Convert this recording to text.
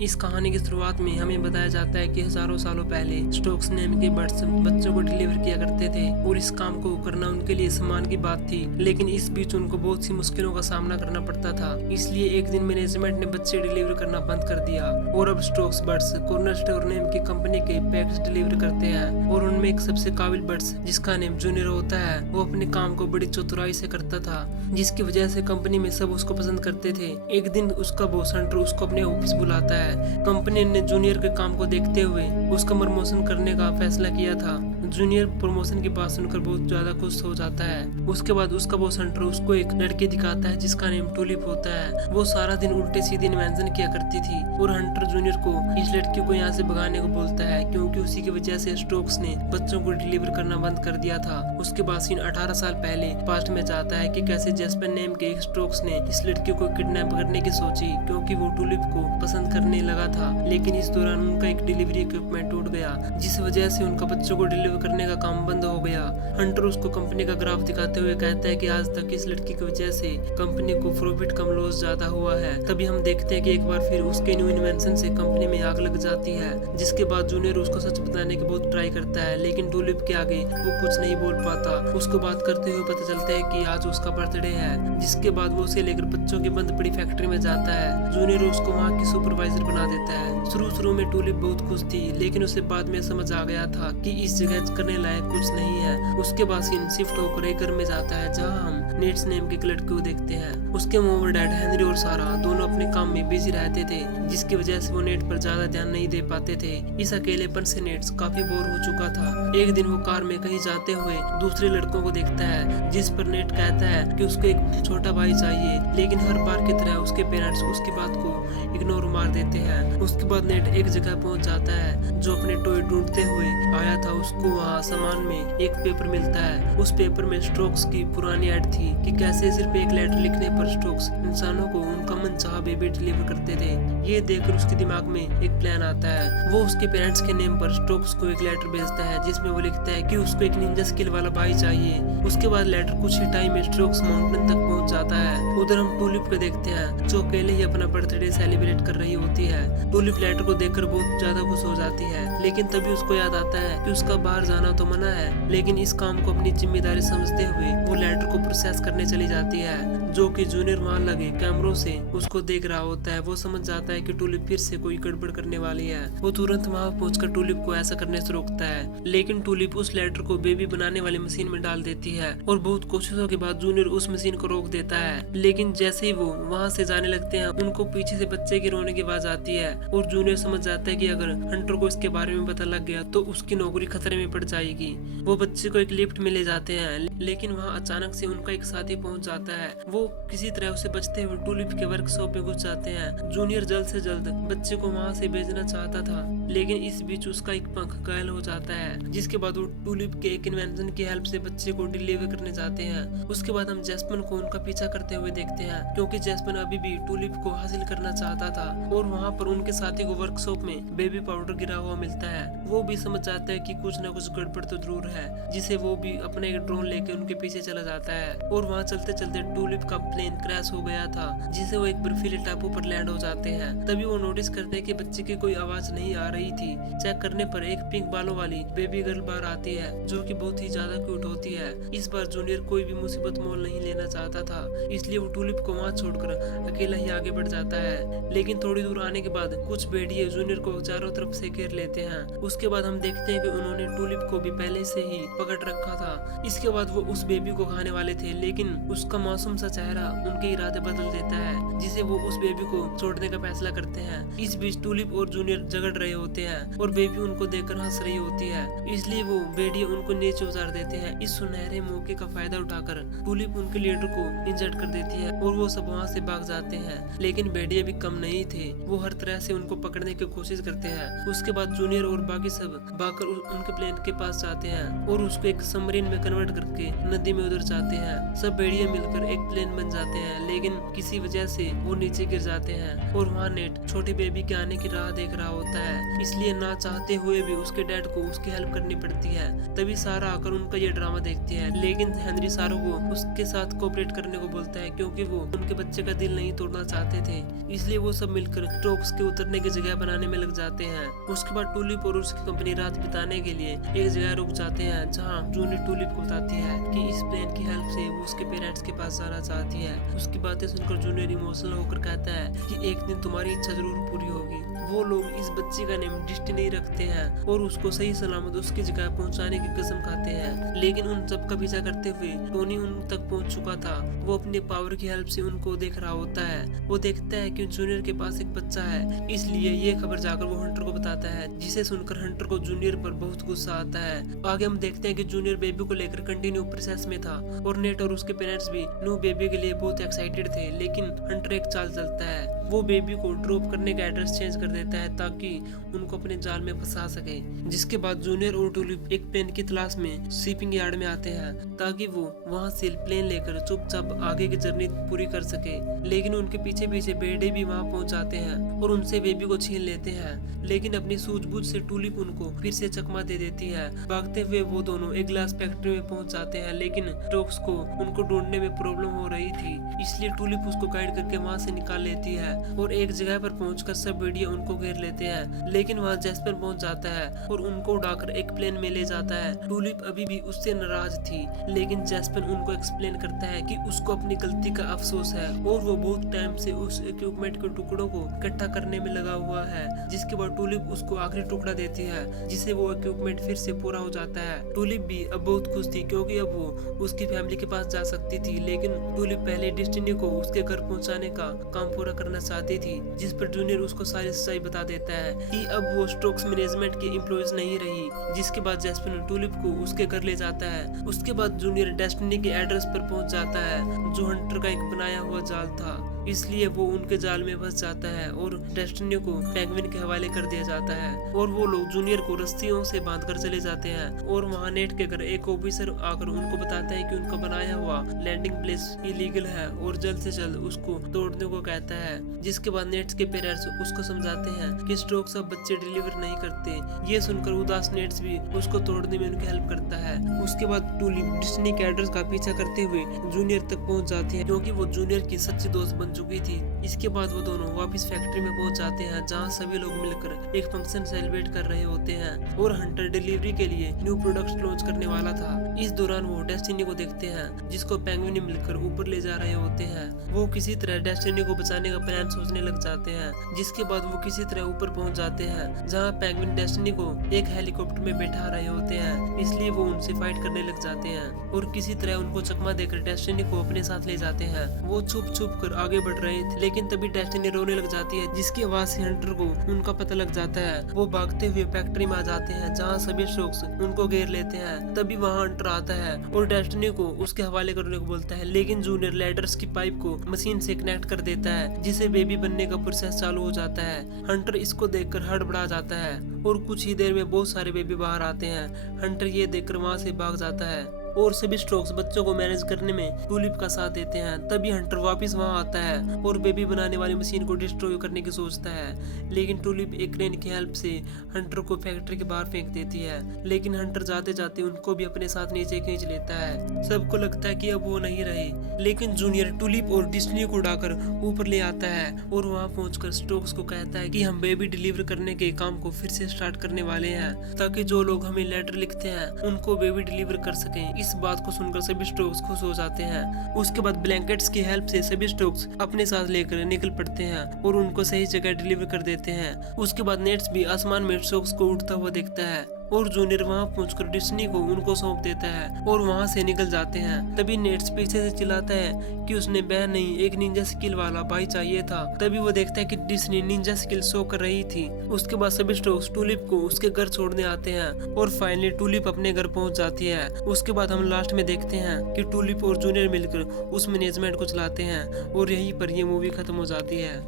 इस कहानी की शुरुआत में हमें बताया जाता है कि हजारों सालों पहले स्टोक्स नाम के बर्ड्स बच्चों को डिलीवर किया करते थे और इस काम को करना उनके लिए सम्मान की बात थी। लेकिन इस बीच उनको बहुत सी मुश्किलों का सामना करना पड़ता था। इसलिए एक दिन मैनेजमेंट ने बच्चे डिलीवर करना बंद कर दिया और अब Stokes birds corner store name की कंपनी के पैक्स डिलीवर करते हैं। और उनमें एक सबसे काबिल बर्ड्स जिसका नेम जूनियर होता है, वो अपने काम को बड़ी चतुराई से करता था, जिसकी वजह से कंपनी में सब उसको पसंद करते थे। एक दिन उसका बॉस हंटर उसको अपने ऑफिस बुलाता है। कंपनी ने जूनियर के काम को देखते हुए उसका प्रमोशन करने का फैसला किया था। जूनियर प्रमोशन की बात सुनकर बहुत ज्यादा खुश हो जाता है। उसके बाद उसका बॉस हंटर उसको एक लड़की दिखाता है जिसका नेम टूलिप होता है। वो सारा दिन उल्टे सीधे इन्वेंशन किया करती थी और हंटर जूनियर को इस लड़की को यहाँ से भगाने को बोलता है, क्योंकि उसी की वजह से स्टोक्स ने बच्चों को डिलीवर करना बंद कर दिया था। उसके बाद सीन 18 साल पहले पास्ट में जाता है कि कैसे जेस्पर नेम के एक स्टोक्स ने इस लड़की को किडनैप करने की सोची, क्योंकि वो टूलिप को पसंद करने लगा था। लेकिन इस दौरान उनका एक डिलीवरी इक्विपमेंट टूट गया, जिस वजह से उनका बच्चों को डिलीवर करने का काम बंद हो गया। हंटर उसको कंपनी का ग्राफ दिखाते हुए कहता है कि आज तक इस लड़की की वजह से कंपनी को प्रॉफिट कम लॉस ज्यादा हुआ है। तभी हम देखते हैं कि एक बार फिर उसके न्यू इन्वेंशन से कंपनी में आग लग जाती है, जिसके बाद जूनियर उसको सच बताने की बहुत ट्राई करता है, लेकिन टूलिप के आगे वो कुछ नहीं बोल पाता। उसको बात करते हुए पता चलता है कि आज उसका बर्थडे है, जिसके बाद वो उसे लेकर बच्चों की बंद पड़ी फैक्ट्री में जाता है। जूनियर उसको वहाँ की सुपरवाइजर बना देता है। शुरू में टूलिप बहुत खुश थी, लेकिन उसे बाद में समझ आ गया था कि इस जगह करने लायक कुछ नहीं है। उसके बाद सीन शिफ्ट होकर एक घर में जाता है, जहाँ हम नेट्स नेम के लड़के को देखते हैं। उसके मॉम और डैड हेनरी और सारा दोनों अपने काम में बिजी रहते थे, जिसकी वजह से वो नेट पर ज्यादा ध्यान नहीं दे पाते थे। इस अकेलेपन से नेट्स काफी बोर हो चुका था। एक दिन वो कार में कहीं जाते हुए दूसरे लड़कों को देखता है, जिस पर नेट कहता है कि उसको एक छोटा भाई चाहिए, लेकिन हर बार की तरह उसके पेरेंट्स उसकी बात को इग्नोर मार देते हैं। उसके बाद नेट एक जगह पहुंच जाता है जो अपने टॉय ढूंढते हुए आया था। उसको वहाँ सामान में एक पेपर मिलता है। उस पेपर में स्टोक्स की पुरानी ऐड थी कि कैसे सिर्फ एक लेटर लिखने पर स्टोक्स इंसानों को उनका मनचाहा बेबी डिलीवर करते थे। ये देखकर उसके दिमाग में एक प्लान आता है। वो उसके पेरेंट्स के नेम पर स्टोक्स को एक लेटर भेजता है, जिसमें वो लिखता है कि उसको एक निंजा स्किल वाला भाई चाहिए। उसके बाद लेटर कुछ ही टाइम में स्टोक्स माउंटेन तक पहुंच जाता है। उधर हम टूलिप को देखते हैं, जो अकेले ही अपना बर्थडे सेलिब्रेट कर रही होती है। टूलिप लेटर को देखकर बहुत ज्यादा खुश हो जाती है, लेकिन तभी उसको याद आता है कि उसका बाहर जाना तो मना है। लेकिन इस काम को अपनी जिम्मेदारी समझते हुए वो लेटर को प्रोसेस करने चली जाती है, जो कि जूनियर वहां लगे कैमरों से उसको देख रहा होता है। वो समझ जाता है कि टूलिप फिर से कोई गड़बड़ करने वाली है। वो तुरंत वहां पहुंचकर टूलिप को ऐसा करने से रोकता है, लेकिन टूलिप उस लेटर को बेबी बनाने वाली मशीन में डाल देती है और बहुत कोशिशों के बाद जूनियर उस मशीन को रोक देता है। लेकिन जैसे ही वो वहाँ से जाने लगते हैं, उनको पीछे से बच्चे की रोने की आवाज आती है और जूनियर समझ जाता है कि अगर हंटर को इसके बारे में पता लग गया तो उसकी नौकरी खतरे में पड़ जाएगी। वो बच्चे को एक लिफ्ट में ले जाते हैं, लेकिन वहाँ अचानक से उनका एक साथी पहुंच जाता है। वो किसी तरह उसे बचते हुए टूलिप के वर्कशॉप में घुस जाते हैं। जूनियर जल्द से जल्द बच्चे को वहाँ से भेजना चाहता था, लेकिन इस बीच उसका एक पंख घायल हो जाता है, जिसके बाद वो टूलिप के एक इन्वेंशन की हेल्प से बच्चे को डिलीवर करने जाते हैं। उसके बाद हम जैस्मिन को उनका पीछा करते हुए देखते हैं, क्योंकि जैस्मिन अभी भी टूलिप को हासिल करना चाहता था और वहाँ पर उनके साथी को वर्कशॉप में बेबी पाउडर गिरा हुआ मिलता है। वो भी समझ जाता है कि कुछ न कुछ गड़बड़ तो जरूर है, जिसे वो भी अपने एक ड्रोन लेके उनके पीछे चला जाता है। और वहाँ चलते चलते टूलिप का प्लेन क्रैश हो गया था, जिसे वो एक बर्फीले टापू पर लैंड हो जाते हैं। तभी वो नोटिस करते हैं कि बच्चे की कोई आवाज नहीं आ रही थी। चेक करने पर एक पिंक बालों वाली बेबी गर्ल बाहर आती है, जो कि बहुत ही ज्यादा क्यूट होती है। इस बार जूनियर कोई भी मुसीबत मोल नहीं लेना चाहता था, इसलिए वो टूलिप को वहाँ छोड़कर अकेला ही आगे बढ़ जाता है। लेकिन थोड़ी दूर आने के बाद कुछ भेड़िए जूनियर को चारों तरफ से घेर लेते हैं। उसके बाद हम देखते हैं कि उन्होंने टूलिप को भी पहले से ही पकड़ रखा था। इसके बाद वो उस बेबी को खाने वाले थे, लेकिन उसका मासूम सा चेहरा उनके इरादे बदल देता है, जिसे वो उस बेबी को छोड़ने का फैसला करते हैं। इस बीच टूलिप और जूनियर झगड़ रहे होते हैं और बेबी उनको देखकर हंस रही होती है, इसलिए वो भेड़िए उनको नीचे उतार देते हैं। इस सुनहरे मौके का फायदा उठाकर टूलिप उनके लीडर को इंजर्ड कर देती है और वो सब वहाँ से भाग जाते हैं। लेकिन भेड़िए भी कम नहीं थे, वो हर तरह से उनको पकड़ने की कोशिश करते हैं। उसके बाद जूनियर और बाकी सब भागकर उनके प्लेन के पास जाते हैं और उसको एक सबमरीन में कन्वर्ट करके नदी में उतर जाते हैं। सब भेड़िए मिलकर एक प्लेन चैंपियन बन जाते हैं, लेकिन किसी वजह से वो नीचे गिर जाते हैं और वहाँ नेट छोटे बेबी के आने की राह देख रहा होता है, इसलिए ना चाहते हुए भी उसके डैड को उसकी हेल्प करनी पड़ती है। तभी सारा आकर उनका ये ड्रामा देखती है, लेकिन हेनरी सारा को उसके साथ कोऑपरेट करने को बोलता है क्योंकि वो उनके बच्चे का दिल नहीं तोड़ना चाहते थे। इसलिए वो सब मिलकर स्टोक्स के उतरने की जगह बनाने में लग जाते हैं। उसके बाद टूलिप और उसकी कंपनी रात बिताने के लिए एक जगह रुक जाते हैं, जहाँ जूनियर टूलिप को बताती है कि इस प्लेन की हेल्प से वो उसके पेरेंट्स के पास जाना चाहती है। उसकी बातें सुनकर जूनियर इमोशनल होकर कहता है कि एक दिन तुम्हारी इच्छा जरूर पूरी होगी। वो लोग इस बच्ची का नेम डिस्टिनी रखते हैं और उसको सही सलामत उसकी जगह पहुंचाने की कसम खाते हैं, लेकिन उन सब का पीछा करते हुए टोनी उन तक पहुंच चुका था। वो अपने पावर की हेल्प से उनको देख रहा होता है। वो देखता है कि जूनियर के पास एक बच्चा है, इसलिए ये खबर जाकर वो हंटर को बताता है, जिसे सुनकर हंटर को जूनियर पर बहुत गुस्सा आता है। आगे हम देखते हैं कि जूनियर बेबी को लेकर कंटिन्यू प्रोसेस में था और नेट और उसके पेरेंट्स भी न्यू बेबी के लिए बहुत एक्साइटेड थे, लेकिन हंटर एक चाल चलता है। वो बेबी को ड्रॉप करने का एड्रेस चेंज कर देता है ताकि उनको अपने जाल में फंसा सके। जिसके बाद जूनियर और टूलिप एक प्लेन की तलाश में शिपिंग यार्ड में आते हैं ताकि वो वहां से प्लेन लेकर चुपचाप आगे की जर्नी पूरी कर सके, लेकिन उनके पीछे पीछे बेटे भी वहां पहुंच जाते हैं और उनसे बेबी को छीन लेते हैं, लेकिन अपनी सूझबूझ से टूलिप उनको फिर से चकमा दे देती है। भागते हुए वो दोनों एक ग्लास फैक्ट्री में पहुंच जाते हैं, लेकिन स्टोक्स को उनको ढूंढने में प्रॉब्लम हो रही थी, इसलिए टूलिप उसको गाइड करके वहां से निकाल लेती है और एक जगह पर पहुंचकर सब भेड़िए उनको घेर लेते हैं। लेकिन वहां जैस्पर पहुंच जाता है और उनको उड़ाकर एक प्लेन में ले जाता है। टूलिप अभी भी उससे नाराज थी, लेकिन जैस्पर उनको एक्सप्लेन करता है कि उसको अपनी गलती का अफसोस है और वो बहुत टाइम से उस इक्विपमेंट के टुकड़ों को इकट्ठा करने में लगा हुआ है। जिसके बाद टूलिप उसको आखिरी टुकड़ा देती है, जिससे वो इक्विपमेंट फिर से पूरा हो जाता है। टूलिप भी अब बहुत खुश थी क्योंकि अब वो उसकी फैमिली के पास जा सकती थी, लेकिन टूलिप पहले डेस्टिनी को उसके घर पहुंचाने का काम पूरा करना चाहती थी, जिस पर जूनियर उसको सारी सच्चाई बता देता है कि अब वो स्टोक्स मैनेजमेंट के एम्प्लॉइज नहीं रही। जिसके बाद जैस्पर टूलिप को उसके घर ले जाता है। उसके बाद जूनियर डेस्टिनी के एड्रेस पर पहुंच जाता है, जो हंटर का एक बनाया हुआ जाल था, इसलिए वो उनके जाल में फंस जाता है और डेस्टिनी को पेंगुइन के हवाले कर दिया जाता है और वो लोग जूनियर को रस्सियों से बांधकर चले जाते हैं। और वहाँ नेट के घर एक ऑफिसर आकर उनको बताता है कि उनका बनाया हुआ लैंडिंग प्लेस इलीगल है और जल्द से जल्द उसको तोड़ने को कहता है। जिसके बाद नेट्स के पेरेंट्स उसको समझाते हैं कि स्टोक्स अब बच्चे डिलीवर नहीं करते। ये सुनकर उदास नेट्स भी उसको तोड़ने में उनकी हेल्प करता है। उसके बाद टूलिप डिस्नी के एड्रेस का पीछा करते हुए जूनियर तक पहुंच जाती है, क्योंकि वो जूनियर की सच्ची दोस्त बन चुकी थी। इसके बाद वो दोनों वापस फैक्ट्री में पहुंच जाते हैं, जहां सभी लोग मिलकर एक फंक्शन सेलिब्रेट कर रहे होते हैं और हंटर डिलीवरी के लिए न्यू प्रोडक्ट्स लॉन्च करने वाला था। इस दौरान वो डेस्टिनी को देखते हैं, जिसको पेंगुइन मिलकर ऊपर ले जा रहे होते हैं। वो किसी तरह डेस्टिनी को बचाने का प्लान सोचने लग जाते हैं। जिसके बाद वो किसी तरह ऊपर पहुंच जाते हैं, जहां पेंगुइन डेस्टिनी को एक हेलीकॉप्टर में बैठा रहे होते हैं, इसलिए वो उनसे फाइट करने लग जाते हैं और किसी तरह उनको चकमा देकर डेस्टिनी को अपने साथ ले जाते हैं। वो छुप छुप कर आगे बढ़ रहे थे, लेकिन तभी डेस्टिनी रोने लग जाती है, जिसकी आवाज से हंटर को उनका पता लग जाता है। वो भागते हुए फैक्ट्री में आ जाते हैं, जहाँ सभी स्टोक्स उनको घेर लेते हैं। तभी वहाँ हंटर आता है और डेस्टिनी को उसके हवाले करने को बोलता है, लेकिन जूनियर लैडर्स की पाइप को मशीन से कनेक्ट कर देता है, जिससे बेबी बनने का प्रोसेस चालू हो जाता है। हंटर इसको देखकर हड़बड़ा जाता है और कुछ ही देर में बहुत सारे बेबी बाहर आते हैं। हंटर ये देखकर वहाँ से भाग जाता है और सभी स्टोक्स बच्चों को मैनेज करने में टूलिप का साथ देते हैं। तभी हंटर वापस वहां आता है और बेबी बनाने वाली मशीन को डिस्ट्रॉय करने की सोचता है, लेकिन टूलिप एक क्रेन की हेल्प से हंटर को फैक्ट्री के बाहर फेंक देती है। लेकिन हंटर जाते जाते उनको भी अपने साथ नीचे खींच लेता है। सबको लगता है कि अब वो नहीं रहे, लेकिन जूनियर टूलिप और डिस्नी को उड़ाकर ऊपर ले आता है और वहाँ पहुंचकर स्टोक्स को कहता है कि हम बेबी डिलीवर करने के काम को फिर से स्टार्ट करने वाले हैं, ताकि जो लोग हमें लेटर लिखते हैं उनको बेबी डिलीवर कर सकें। इस बात को सुनकर सभी स्टोक्स खुश हो जाते हैं। उसके बाद ब्लैंकेट्स की हेल्प से सभी स्टोक्स अपने साथ लेकर निकल पड़ते हैं और उनको सही जगह डिलीवर कर देते हैं। उसके बाद नेट्स भी आसमान में स्टोक्स को उड़ता हुआ देखता है और जूनियर वहां पहुंचकर डिस्नी को उनको सौंप देता है और वहां से निकल जाते हैं। तभी नेट्स पीछे से चिल्लाता है कि उसने बहन नहीं एक निंजा स्किल वाला भाई चाहिए था। तभी वो देखता है कि डिस्नी निंजा स्किल शो कर रही थी। उसके बाद सभी स्टोक्स टूलिप को उसके घर छोड़ने आते हैं और फाइनली टूलिप अपने घर पहुंच जाती है। उसके बाद हम लास्ट में देखते हैं कि टूलिप और जूनियर मिलकर उस मैनेजमेंट को चलाते हैं और यहीं पर ये मूवी खत्म हो जाती है।